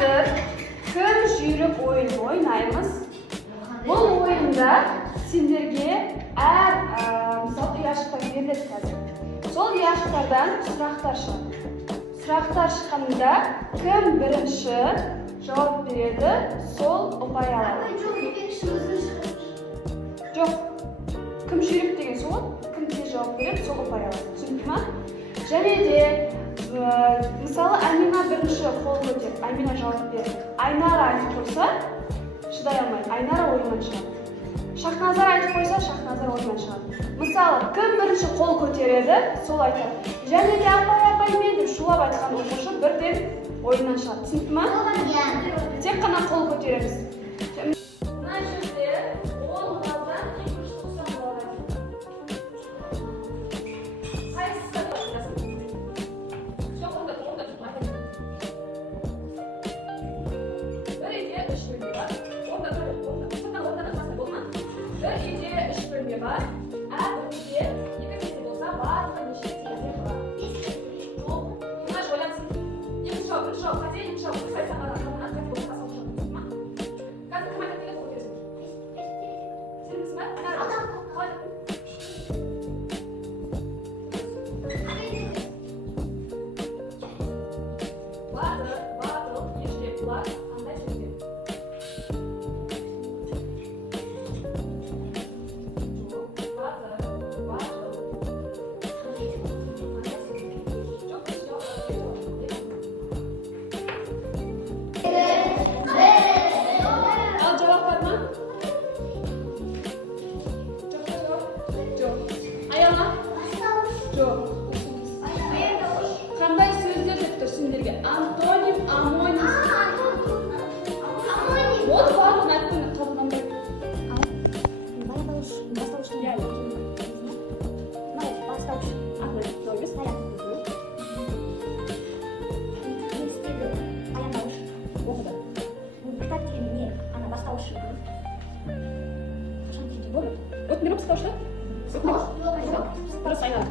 Hazır kım jüyürüp oyunu oynaymiz. Bu oyunda sizlerge misal yaşıklar veriladi hazır. Sol yaşıklardan sıraqtar шығады. Sıraqtar chiqqanda kim birinchi javob beradi, sol o'pay oladi. Yo'q. Kim jüyürüp degan savol, kim tez javob beradi, sol o'pay oladi. Tushundingmi? Және де мысалы Амина бірінші қол көтеріп, Амина жауап берді. Айнара айтып қойса, шыдай алмайды. Айнара ойыннан шығады. Шахназар айтып қойса, Шахназар ойыннан шығады. Мысалы, кім бірінші қол көтереді, сол айтады. Және де апай мен деп шулап айтқан оқушы бірден ойыннан шығады. Түсінді ме? Тек қана қол көтереміз. Var. Eğer bölümde yıkı kesi olsa var mı bir şey diyecek var. Bunlar şöyle yıkı şov, hadi yıkı şov. Bu sayıdan var. Kamına atacak bu kasal şov. Tamam. Kaç kıma katıyla koyuyorsun. Senin ismin? Adam. Hadi. Vardı, yeşil yapılar. Anlaşıldı. Qanday so'zlar deb sizlarga? Antonim, amonim. Вот бар мәтін қалғандай. Вот не бастаушы? Дұрыс айналды.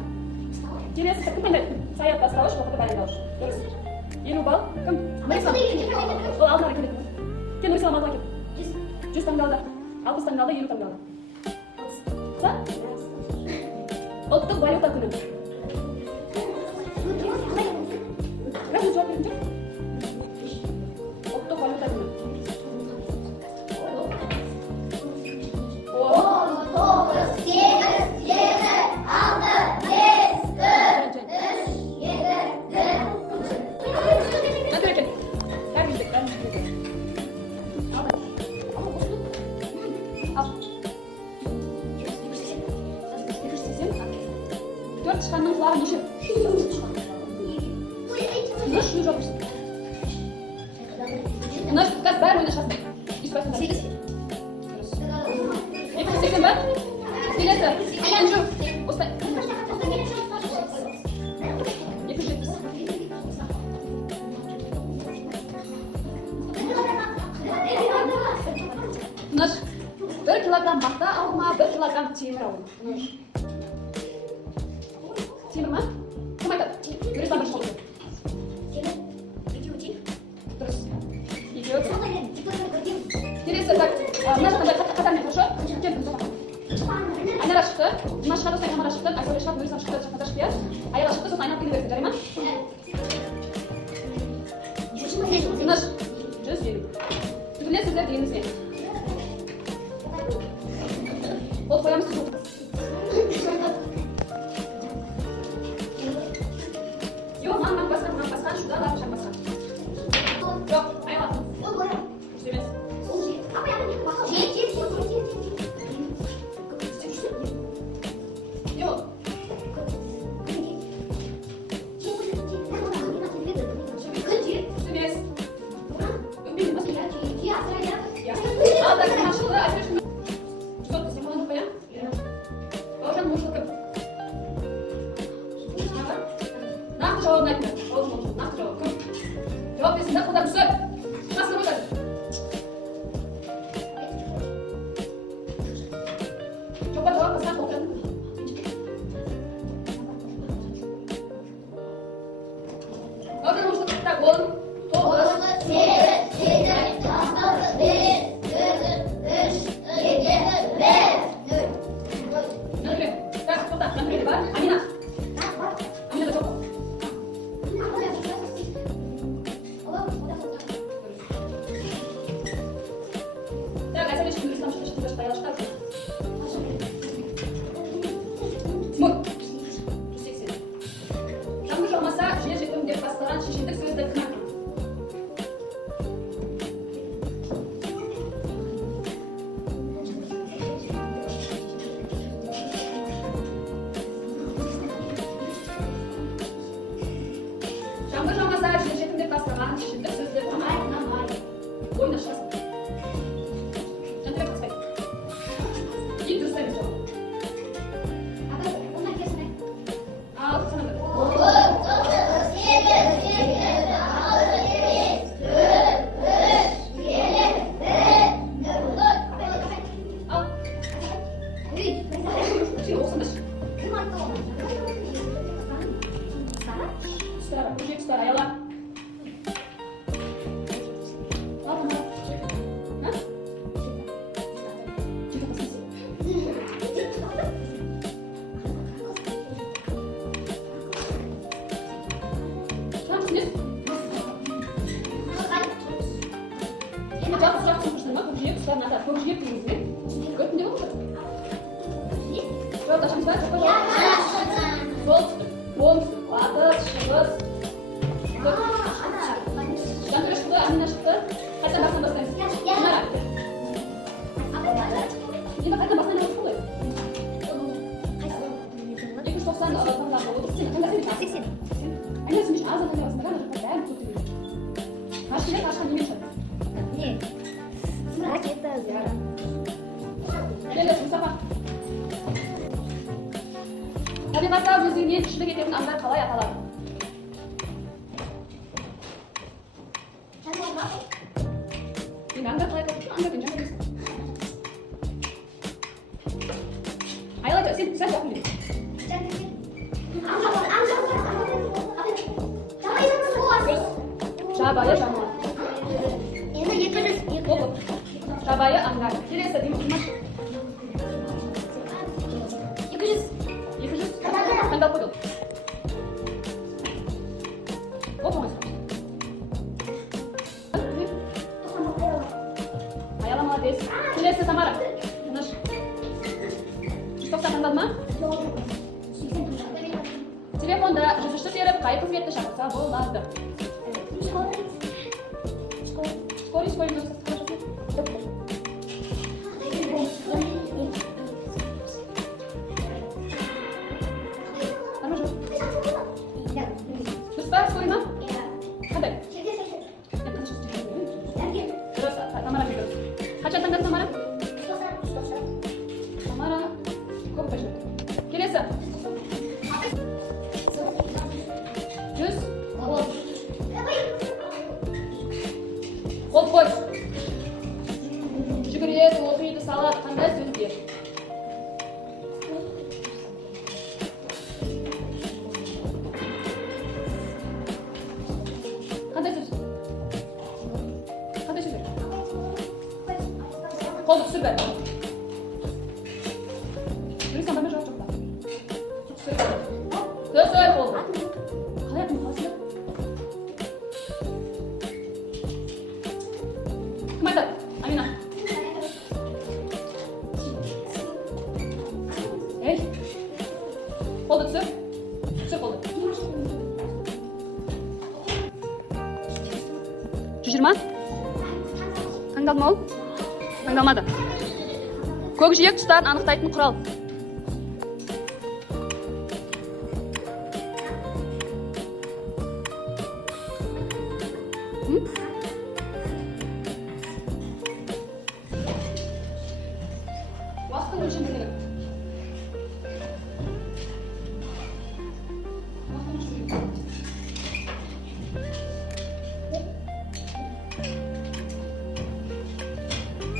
Келесі кім қандай? Саят бастауыш, оқыды баяндауыш. Дұрыс. 50 балл. Кім? Ол алдына келеді. Кел, Нұрислам алдына кел. 100 таңдалды. 60 таңдалды, 50 таңдалды. Са? Ұлттық валюта күні. Раз жауап беріңдер. Ұлттық валюта күні. Çıkanın kulağı nişi. Nış, nış olmuşsun. Nış, gaz ver oynaşasın. İspatın. 8. 280 ver. Bileti. Encu. Usta. 270. Nış. 1 kilogram maqta alma, 1 kilogram temir alma. Nış. Темір ма? Кім айтады? Юрист бір шоу. Темір? Екеуі. Дұрыс. Екеуі. Келесі, так. Мына жақта қатармен хорошо? Кел, Айнара шықты. Димаш шығады, осылай Тамара шықты. Айсәуле шығады, Нұрислам шықты, Шахназар шықты. Аяла шықты, сосын айналып келе берсін, жарай ма? Димаш, 150. Түгіле сіздер деймізге. Ол қоямыз түзу. Şurada da yapacağım basar. Yok, ayağım. İstemez. Ama yani yok. İstemez. Öpeyim nasıl ya? Al da karşılığı açıyorsun. Çok güzel falan koyalım. Oradan boşaltalım. Ne yapacağım ne? Jawab dia sedang putar besar. Mas putar. Coba jawab pesan bukan. Oke, musuh kita gol. Tuh, Şimdi cevap sıcak tutmuşturma. Kökücüye kuslarına atar. Kökücüye kırmızı. Götünde mi olacak? Böyle taşımız var. Çok hoş. Solttuk. Oğumstuk. Atış. Şıbız. Jantura çıktı. Amina çıktı. Hadi sen baksan basayım. Bunlar aktı. İyi bak hadi baksan ne olsun oluyor. 290 Allah'tan da oldu. Sen Anne sen ağzına ne basın? Ben de ben tutuyorum. Başka ne yapalım? Не. Знак это зара. Gel Mustafa. Tabiatlar müziğini dışına getiren anlar kalay atalar. Anlar kalay kapatıyor, anlar bineceğim demiş. Ayla sen yapma. Şabaya şamar. Şabaya anlar. Neresi değil mi? Yıkıcız. Anda koydum. Вот он. Ayala молодец. Neresi Samara? Nаш. Что таңдалды ма? Телефонда жазышты теріп, қай қызметті шақырса болады. Скорый дұрыс. Дұрыс па, скорый ма? Қандай? Дұрыс, Тамара дұрыс. Қанша таңдады Тамара? Тамара көп қашты. Келесі. 100. Қол қой. Жүгіреді, оқиды, салады. Қандай сөздер? Қандай сөз? Қандай сөздер? Қолды түсірбе. Жүрексен бәрме жауап жоқ па? Түсірбе. Түсір қолды. Қалай атың қаласында? Кім айтады? Амина. Ей. Қолды түсір. Түсір қолды. 120? Таңдалды ма ол? Таңдалмады. Көкжиек тұстарын анықтайтын құрал. Уақыттың өлшемділігі.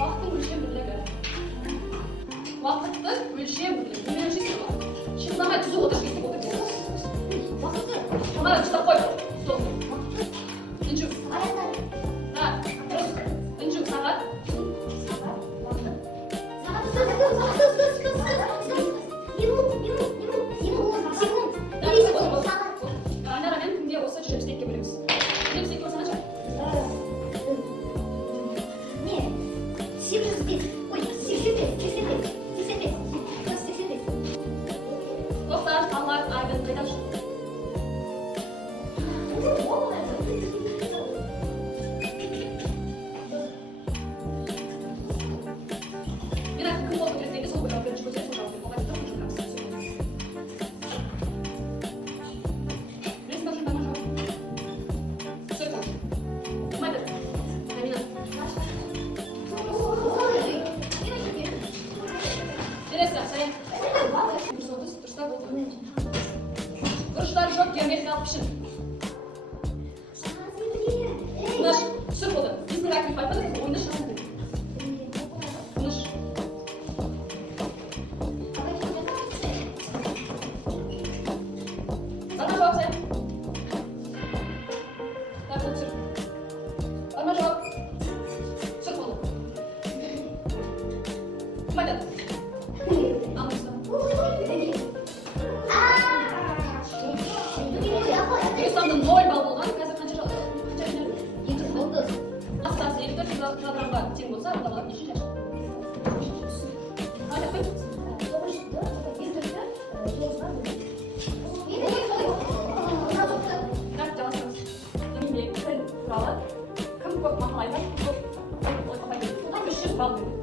Уақыттың өлшемділігі. Уақыттың өлшемділігі. Немен өлшейсің ба? Шықламай түзу отыр, шекесіп отыр. Уақытты. Тамара, ұстап қой. Стоп. Інжу. Дұрыс. Інжу, сағат. Айнарамен күнде осы 100 секке бөлеміз. 100 секке болса қанша? килограммға тең болса, онда олар неше шаш? Қалай айтып қойшы? Так, жалғастырамыз. Еңбек тіл туралы кім көп мақал айтады, көп ой таппайды. 300 балл береді.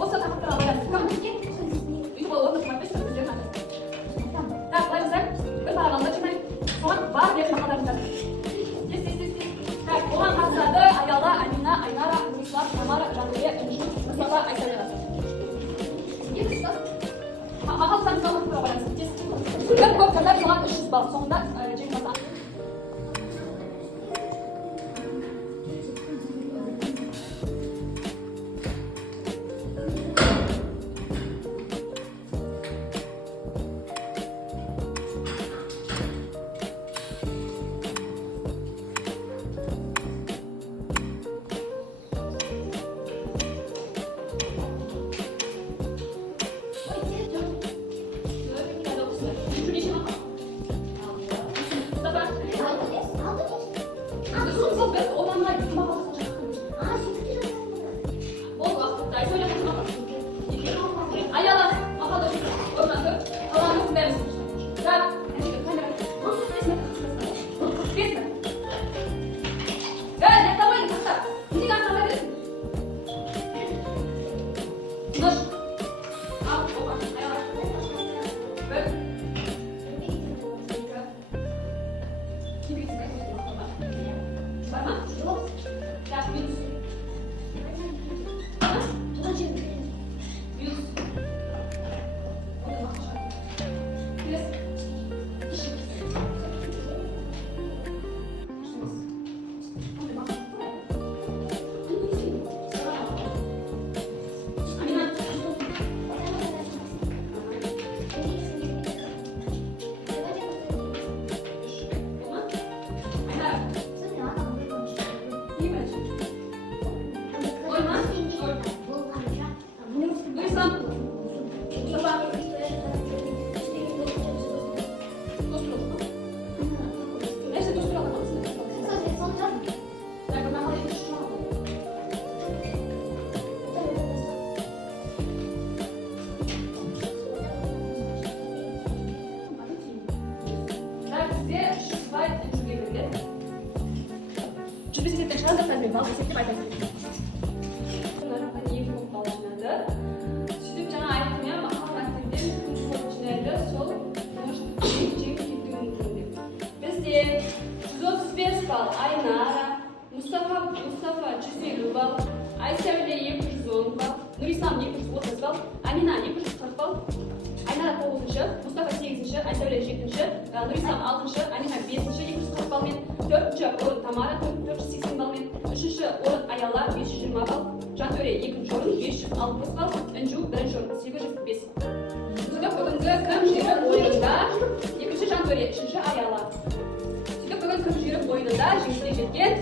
Осы тақырыпқа байланысты кім? Өйтіп ол орны қоймайсыздар, өздерің айтасыздар. Так, былай жасайық. Бір параллелді жинайық. Соған бар берген мақалдарын жазайық. Тез. Так, оған қатысады Аяла, Амина, Айнара, Нұрислам, Тамара, Жанұя, Үнжу, Мұстафа, Айсәуле. Мақал саны салып тұра байланысты. Тез. Бір көп жазар соған 300 балл. Соңында жеңімпаз анық. Сөйтіп жаңа айттым я, мақал мәтінден күнші болып жинайды, сол жеңіп кетуі мүмкін деп. Бізде 135 балл Айнара, Мұстафа 150 балл, Айсәуле 210 балл, Нұрислам 230 балл, Амина 240 балл, Айнара 9-шы, Мұстафа 8-шы, Айсәуле 7-шы, Нұрислам 6-шы, Амина 5-шы 240 баллмен, 4-ші орын Тамара 480 баллмен, 3-ші орын Аяла 520 балл, Жантөре 2-ші орын 560 балл, Үнжу 1-ші орын 805 балл. Сөйтіп бүгінгі кім жүйрік ойынында 2-ші Жантөре, 3-ші Аяла. Сөйтіп бүгін кім жүйрік ойынында жеңіске жеткен